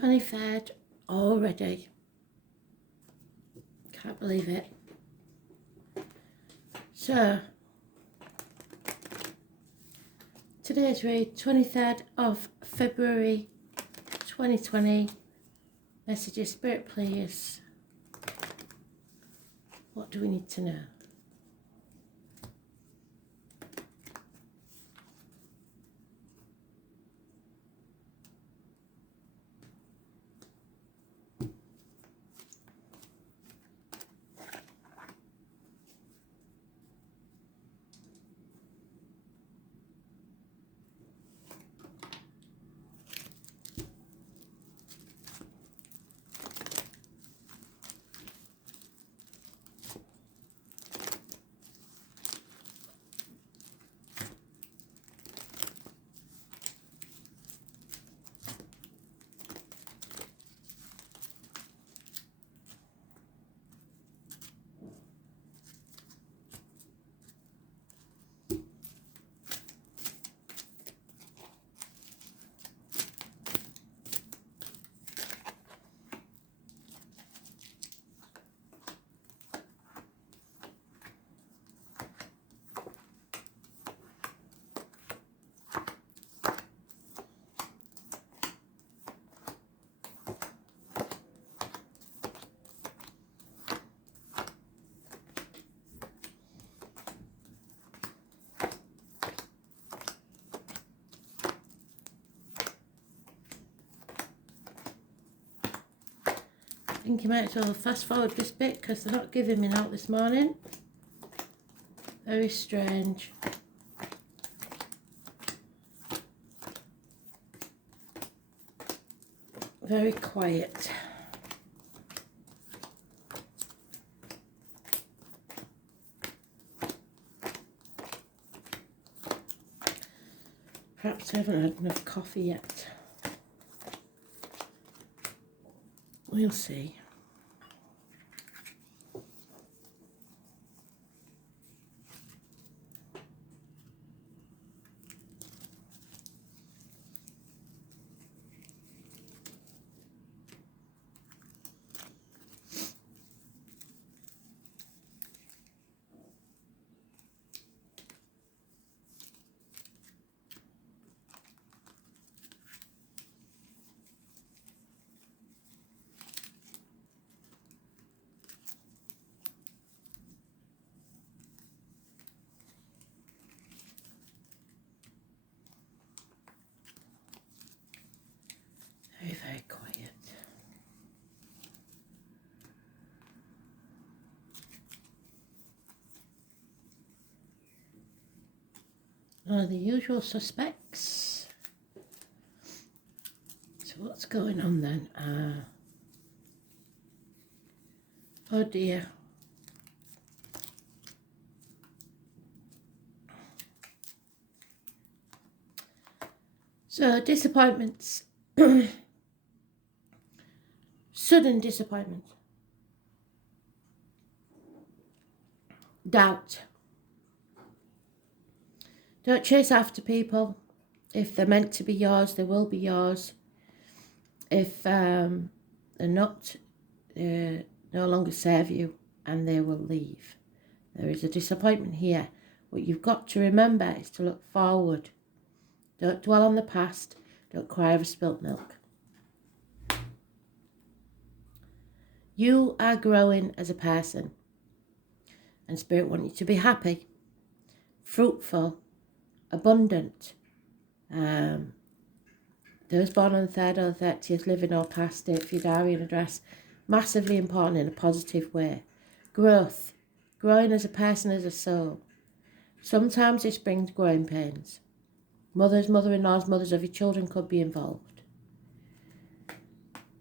23rd already. Can't believe it. So, today's read, 23rd of February 2020. Messages, Spirit, please. What do we need to know? I think you might as well fast forward this bit because they're not giving me out this morning. Very strange. Very quiet. Perhaps I haven't had enough coffee yet. We'll see. Very, very quiet. The usual suspects. So what's going on then? Oh dear. So disappointments. Sudden disappointment. Doubt. Don't chase after people. If they're meant to be yours, they will be yours. If they're not, no longer serve you and they will leave. There is a disappointment here. What you've got to remember is to look forward. Don't dwell on the past. Don't cry over spilt milk. You are growing as a person. And Spirit wants you to be happy, fruitful, abundant. Those born on the 3rd or 30th, living or past, date for your diary and address. Massively important in a positive way. Growth. Growing as a person, as a soul. Sometimes this brings growing pains. Mothers, mother-in-laws, mothers of your children could be involved.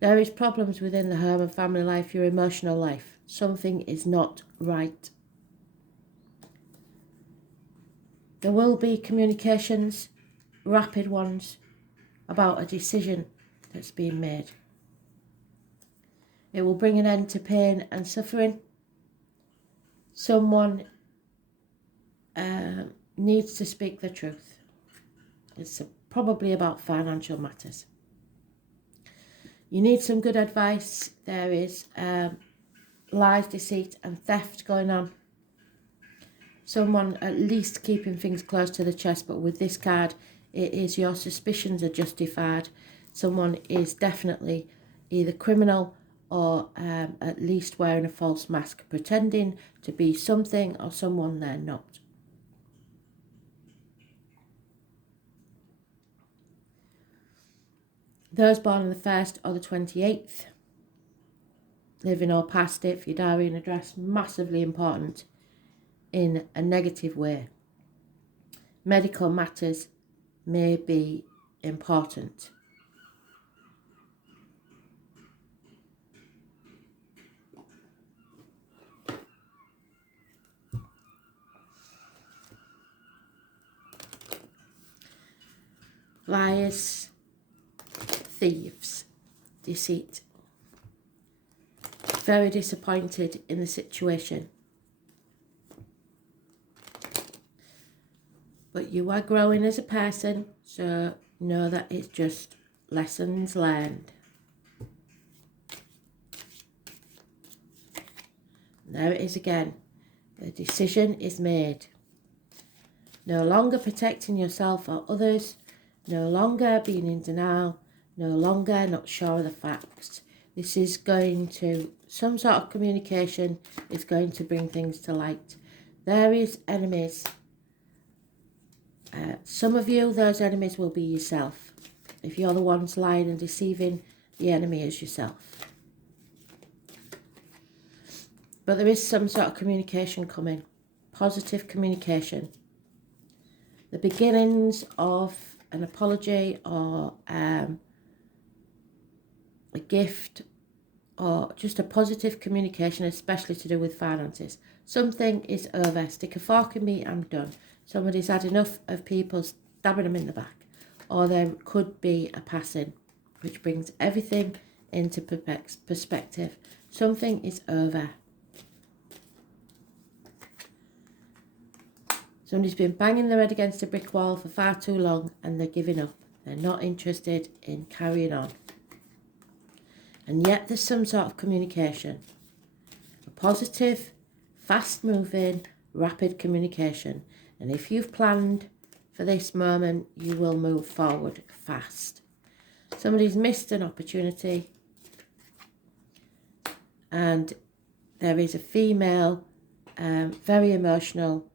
There is problems within the home and family life, your emotional life. Something is not right. There will be communications, rapid ones, about a decision that's being made. It will bring an end to pain and suffering. Someone needs to speak the truth. It's probably about financial matters. You need some good advice. There is lies, deceit and theft going on. Someone at least keeping things close to the chest, but with this card, it is your suspicions are justified. Someone is definitely either criminal or at least wearing a false mask, pretending to be something or someone they're not. Those born on the 1st or the 28th, living or past it for your diary and address, massively important in a negative way. Medical matters may be important. Liars, thieves, deceit. Very disappointed in the situation. But you are growing as a person, so know that it's just lessons learned. There it is again. The decision is made. No longer protecting yourself or others, no longer being in denial, no longer not sure of the facts. This is going to, some sort of communication is going to bring things to light. There is enemies. Some of you, those enemies will be yourself. If you're the ones lying and deceiving, the enemy is yourself. But there is some sort of communication coming. Positive communication. The beginnings of an apology or a gift or just a positive communication, especially to do with finances. Something is over. Stick a fork in me, I'm done. Somebody's had enough of people stabbing them in the back. Or there could be a passing, which brings everything into perspective. Something is over. Somebody's been banging their head against a brick wall for far too long and they're giving up. They're not interested in carrying on. And yet there's some sort of communication. A positive, fast-moving, rapid communication. And if you've planned for this moment, you will move forward fast. Somebody's missed an opportunity. And there is a female, very emotional,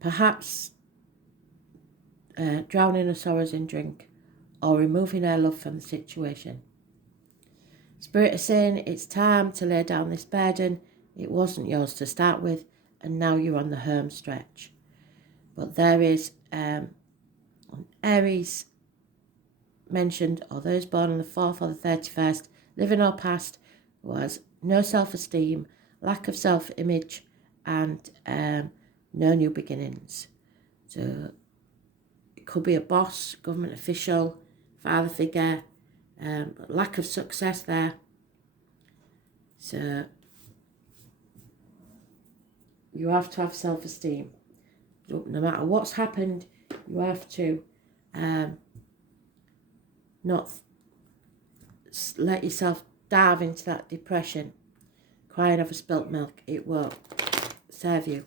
perhaps drowning her sorrows in drink or removing her love from the situation. Spirit is saying it's time to lay down this burden. It wasn't yours to start with and now you're on the home stretch. But there is Aries mentioned, or those born on the 4th or the 31st, living or past, who has no self-esteem, lack of self-image, and no new beginnings. So it could be a boss, government official, father figure, but lack of success there. So you have to have self-esteem. No matter what's happened, you have to not let yourself dive into that depression. Crying over spilt milk, it won't serve you.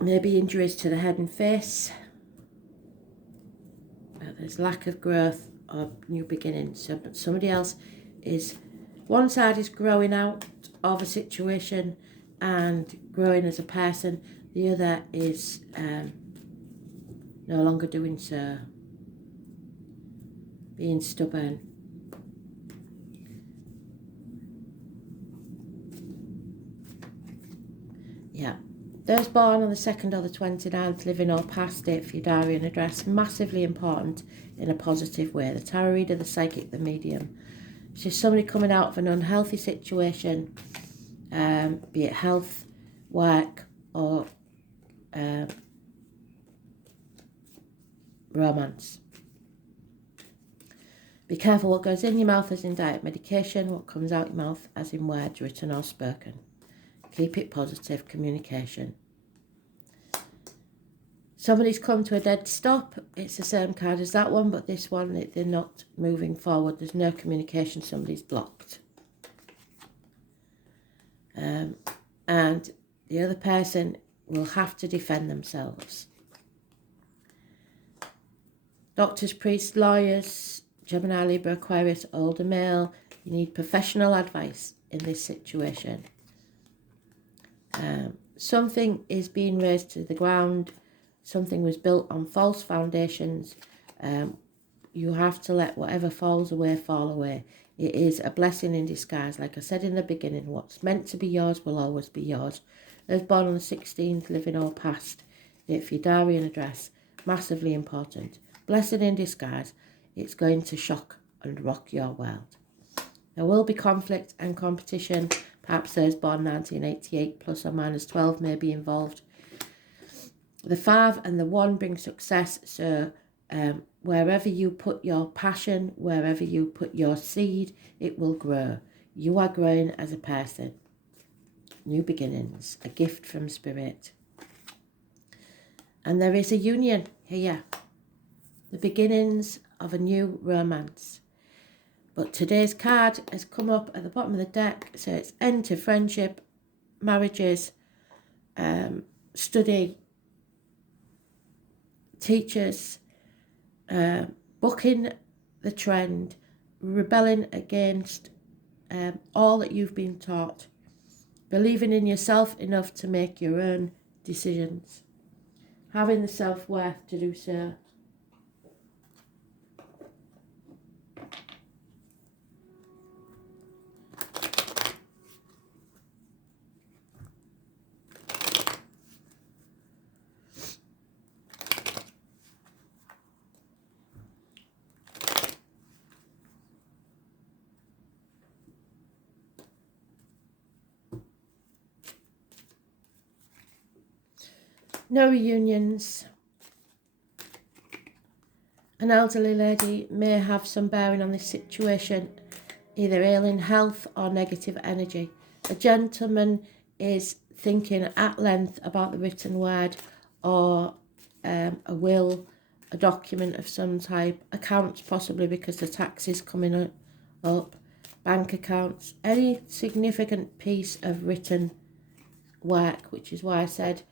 Maybe injuries to the head and face. There's lack of growth or new beginnings. So somebody else is, one side is growing out of a situation and growing as a person. The other is no longer doing so. Being stubborn. Yeah. Those born on the 2nd or the 29th, living or past it for your diary and address, massively important in a positive way. The tarot reader, the psychic, the medium. It's just somebody coming out of an unhealthy situation, be it health, work, or romance. Be careful what goes in your mouth as in diet medication, what comes out your mouth as in words written or spoken. Keep it positive communication. Somebody's come to a dead stop. It's the same card as that one, but this one, they're not moving forward. There's no communication. Somebody's blocked. And the other person will have to defend themselves. Doctors, priests, lawyers, Gemini, Libra, Aquarius, older male. You need professional advice in this situation. Something is being raised to the ground. Something was built on false foundations. You have to let whatever falls away, fall away. It is a blessing in disguise. Like I said in the beginning, what's meant to be yours will always be yours. Those born on the 16th, living or past. If your diary and address, massively important. Blessing in disguise. It's going to shock and rock your world. There will be conflict and competition. Perhaps those born 1988 plus or minus 12 may be involved. The 5 and the 1 bring success. So wherever you put your passion, wherever you put your seed, it will grow. You are growing as a person. New beginnings, a gift from Spirit. And there is a union here. The beginnings of a new romance. But today's card has come up at the bottom of the deck. So it's end to friendship, marriages, study, teachers, bucking the trend, rebelling against all that you've been taught, believing in yourself enough to make your own decisions, having the self-worth to do so. No reunions. An elderly lady may have some bearing on this situation, either ailing health or negative energy. A gentleman is thinking at length about the written word or a will, a document of some type, accounts possibly because the tax is coming up, bank accounts, any significant piece of written work, which is why I said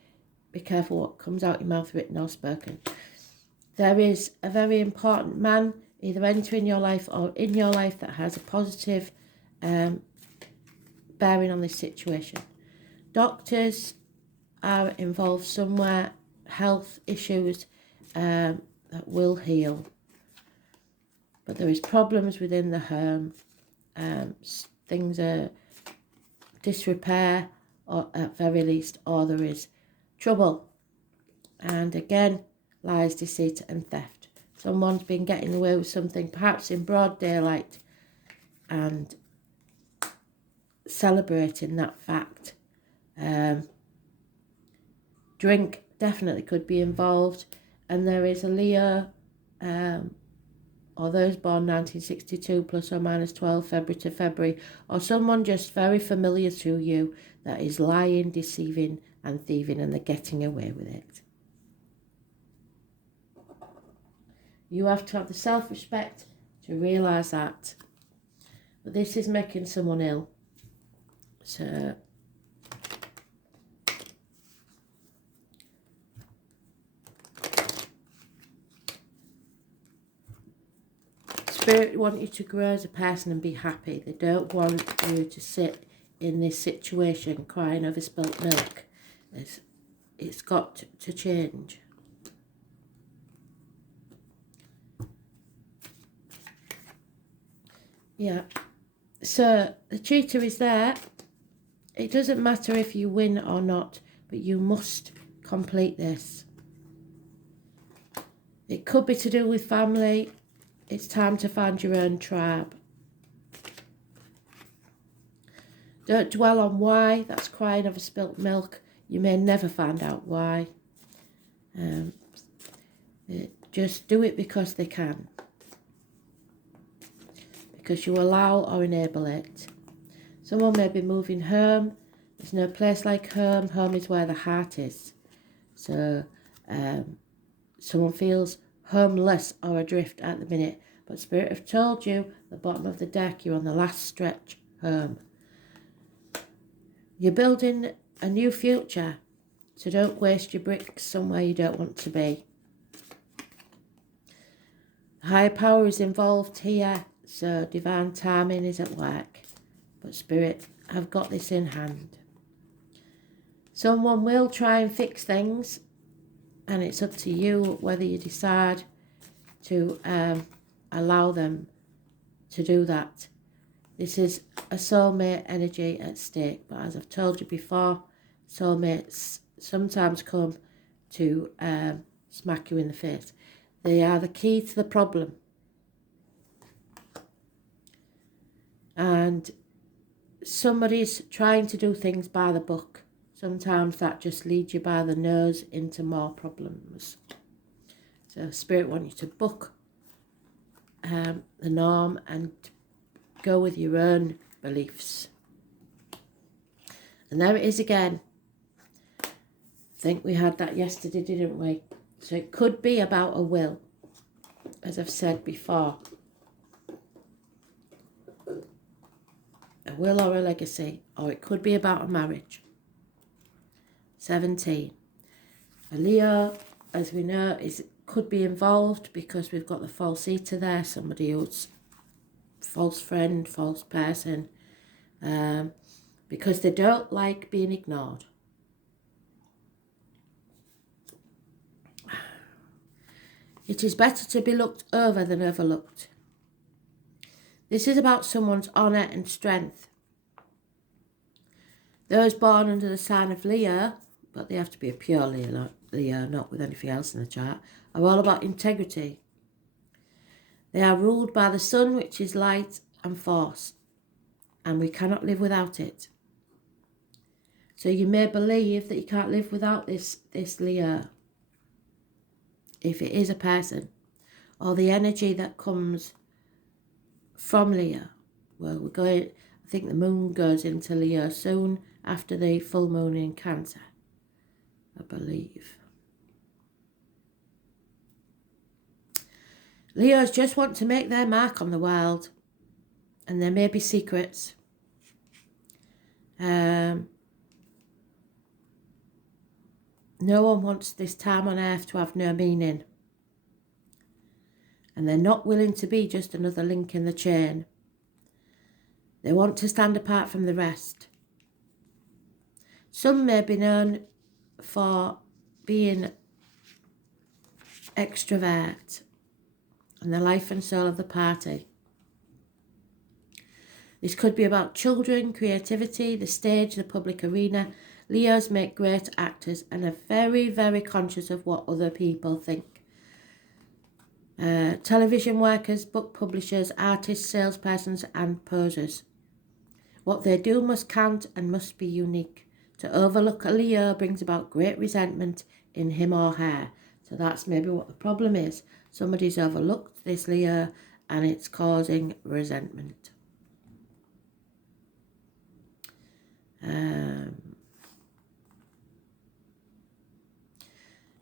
be careful what comes out your mouth, written or spoken. There is a very important man either entering your life or in your life that has a positive bearing on this situation. Doctors are involved somewhere, health issues that will heal. But there is problems within the home. Things are disrepair, or at very least, or there is trouble. And again, lies, deceit and theft. Someone's been getting away with something, perhaps in broad daylight, and celebrating that fact. Drink definitely could be involved. And there is a Leo, or those born 1962 plus or minus 12 February to February, or someone just very familiar to you that is lying, deceiving and thieving, and they're getting away with it. You have to have the self-respect to realise that. But this is making someone ill. So Spirit want you to grow as a person and be happy. They don't want you to sit in this situation crying over spilt milk. It's got to change. Yeah. So the cheater is there. It doesn't matter if you win or not, but you must complete this. It could be to do with family. It's time to find your own tribe. Don't dwell on why. That's crying over spilt milk. You may never find out why. Just do it because they can. because you allow or enable it. Someone may be moving home. There's no place like home. Home is where the heart is. So someone feels homeless or adrift at the minute, but Spirit have told you, the bottom of the deck, you're on the last stretch home. You're building a new future, so don't waste your bricks somewhere you don't want to be. Higher power is involved here, so divine timing is at work, but Spirit have got this in hand. Someone will try and fix things, and it's up to you whether you decide to allow them to do that. This is a soulmate energy at stake, but as I've told you before, soulmates sometimes come to smack you in the face. They are the key to the problem. And somebody's trying to do things by the book. Sometimes that just leads you by the nose into more problems. So Spirit wants you to book the norm and go with your own beliefs. And there it is again. I think we had that yesterday, didn't we? So it could be about a will, as I've said before. A will or a legacy, or it could be about a marriage. 17. A Leo, as we know, could be involved because we've got the false eater there, somebody who's false friend, false person, because they don't like being ignored. It is better to be looked over than overlooked. This is about someone's honour and strength. Those born under the sign of Leo, but they have to be a pure Leo, not with anything else in the chart, are all about integrity. They are ruled by the sun, which is light and force, and we cannot live without it. So you may believe that you can't live without this Leo, if it is a person, or the energy that comes from Leo. Well, I think the moon goes into Leo soon after the full moon in Cancer, I believe. Leos just want to make their mark on the world, and there may be secrets. No one wants this time on earth to have no meaning. And they're not willing to be just another link in the chain. They want to stand apart from the rest. Some may be known for being extrovert and the life and soul of the party. This could be about children, creativity, the stage, the public arena. Leos make great actors and are very, very conscious of what other people think. Television workers, book publishers, artists, salespersons and posers. What they do must count and must be unique. To overlook a Leo brings about great resentment in him or her. So that's maybe what the problem is. Somebody's overlooked this Leo and it's causing resentment.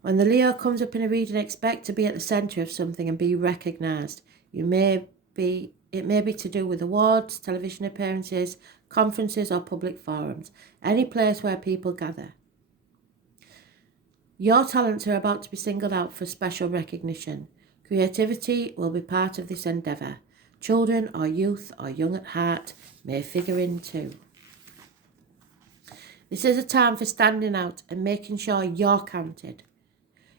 When the Leo comes up in a reading, expect to be at the centre of something and be recognised. It may be to do with awards, television appearances, conferences or public forums, any place where people gather. Your talents are about to be singled out for special recognition. Creativity will be part of this endeavour. Children or youth or young at heart may figure in too. This is a time for standing out and making sure you're counted.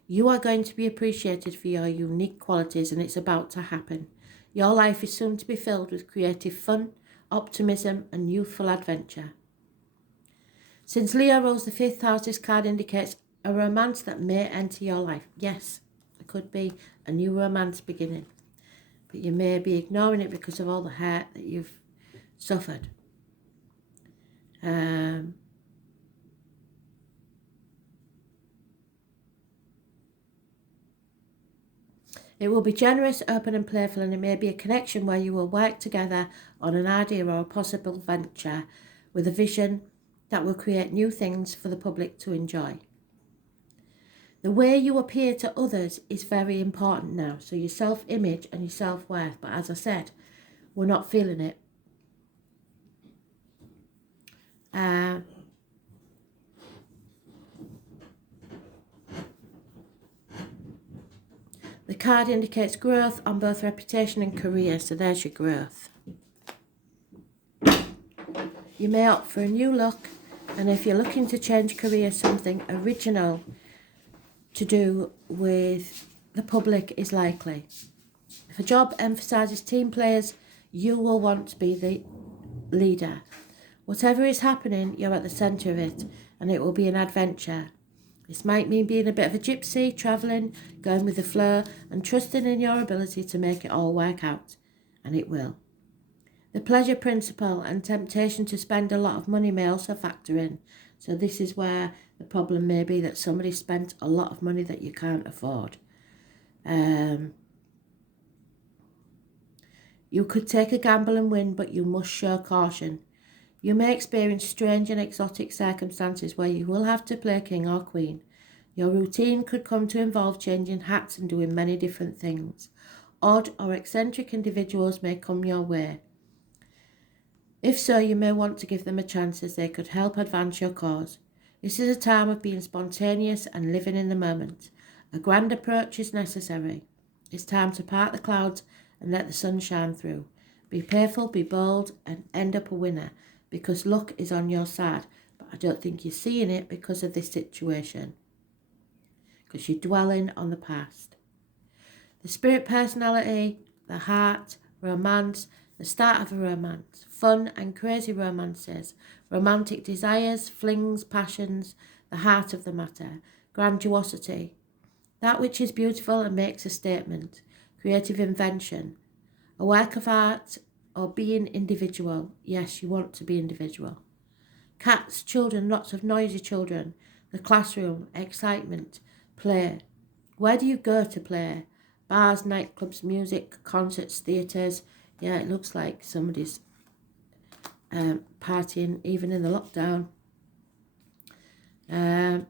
You are going to be appreciated for your unique qualities, and it's about to happen. Your life is soon to be filled with creative fun, optimism and youthful adventure. Since Leo rules the 5th house, this card indicates a romance that may enter your life. Yes, there could be a new romance beginning, but you may be ignoring it because of all the hurt that you've suffered. It will be generous, open and playful, and it may be a connection where you will work together on an idea or a possible venture with a vision that will create new things for the public to enjoy. The way you appear to others is very important now. So your self-image and your self-worth. But as I said, we're not feeling it. The card indicates growth on both reputation and career. So there's your growth. You may opt for a new look. And if you're looking to change career, something original to do with the public is likely. If a job emphasises team players, you will want to be the leader. Whatever is happening, you're at the centre of it, and it will be an adventure. This might mean being a bit of a gypsy, travelling, going with the flow, and trusting in your ability to make it all work out. And it will. The pleasure principle and temptation to spend a lot of money may also factor in. So this is where the problem may be, that somebody spent a lot of money that you can't afford. You could take a gamble and win, but you must show caution. You may experience strange and exotic circumstances where you will have to play king or queen. Your routine could come to involve changing hats and doing many different things. Odd or eccentric individuals may come your way. If so, you may want to give them a chance, as they could help advance your cause. This is a time of being spontaneous and living in the moment. A grand approach is necessary. It's time to part the clouds and let the sun shine through. Be playful, be bold, and end up a winner, because luck is on your side. But I don't think you're seeing it because of this situation, because you're dwelling on the past. The spirit personality, the heart, romance, the start of a romance, fun and crazy romances, romantic desires, flings, passions, the heart of the matter, grandiosity, that which is beautiful and makes a statement, creative invention, a work of art, or being individual. Yes, you want to be individual. Cats, children, lots of noisy children, the classroom, excitement, play. Where do you go to play? Bars, nightclubs, music, concerts, theatres. Yeah, it looks like somebody's partying even in the lockdown.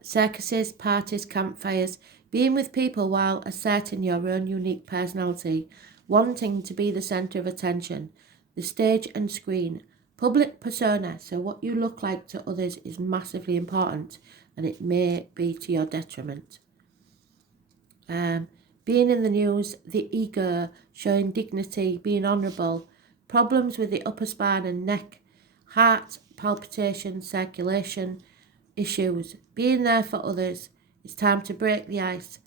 Circuses, parties, campfires, being with people while asserting your own unique personality, wanting to be the centre of attention, the stage and screen, public persona. So what you look like to others is massively important, and it may be to your detriment. Being in the news, the ego, showing dignity, being honourable, problems with the upper spine and neck, heart, palpitation, circulation, issues, being there for others. It's time to break the ice.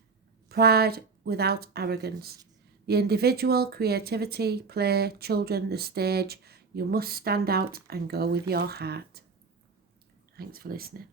Pride without arrogance. The individual, creativity, play, children, the stage. You must stand out and go with your heart. Thanks for listening.